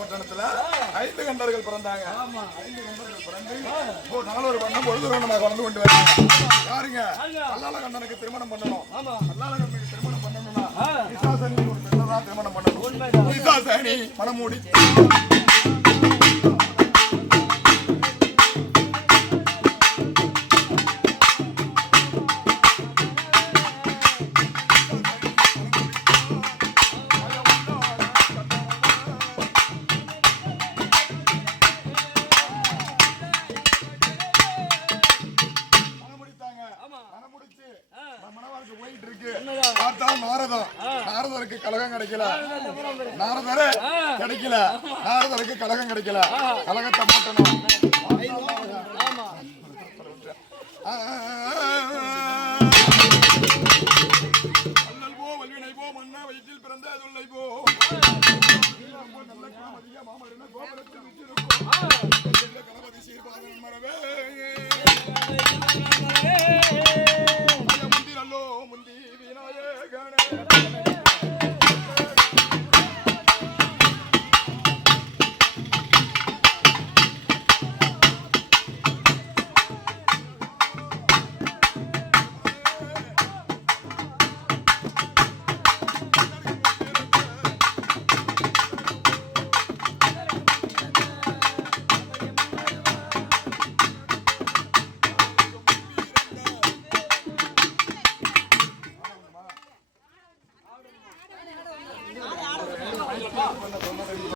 பட்டணத்துல 5 கண்டர்கள் பிறந்தாங்க. 5 கண்டர்கள் பிறந்து நாலொரு பண்ணம் பொழுது நம்ம வளர்ந்து கொண்டு வராங்க. யாருங்க? அல்லால கண்டனுக்கு திருமணம் பண்ணணும். அல்லால கண்டனுக்கு திருமணம் பண்ணணும்னா ஈசாசனி ஒரு பெண்ணதான் திருமணம் பண்ணணும். ஈசாசனி மனமூடி நாரதருக்கு கலகம் கிடைக்கல. நாரதருக்கு கலகம் கிடைக்கல. கலகத்தை மாட்டணும். அல்லல் போ வல்வினை போ மன்னா வயிற்றில் பிறந்த சொல்லை போ கணபதி சீர்பாதன் மரவே முந்தி நல்லோ முந்தி விநாயகனே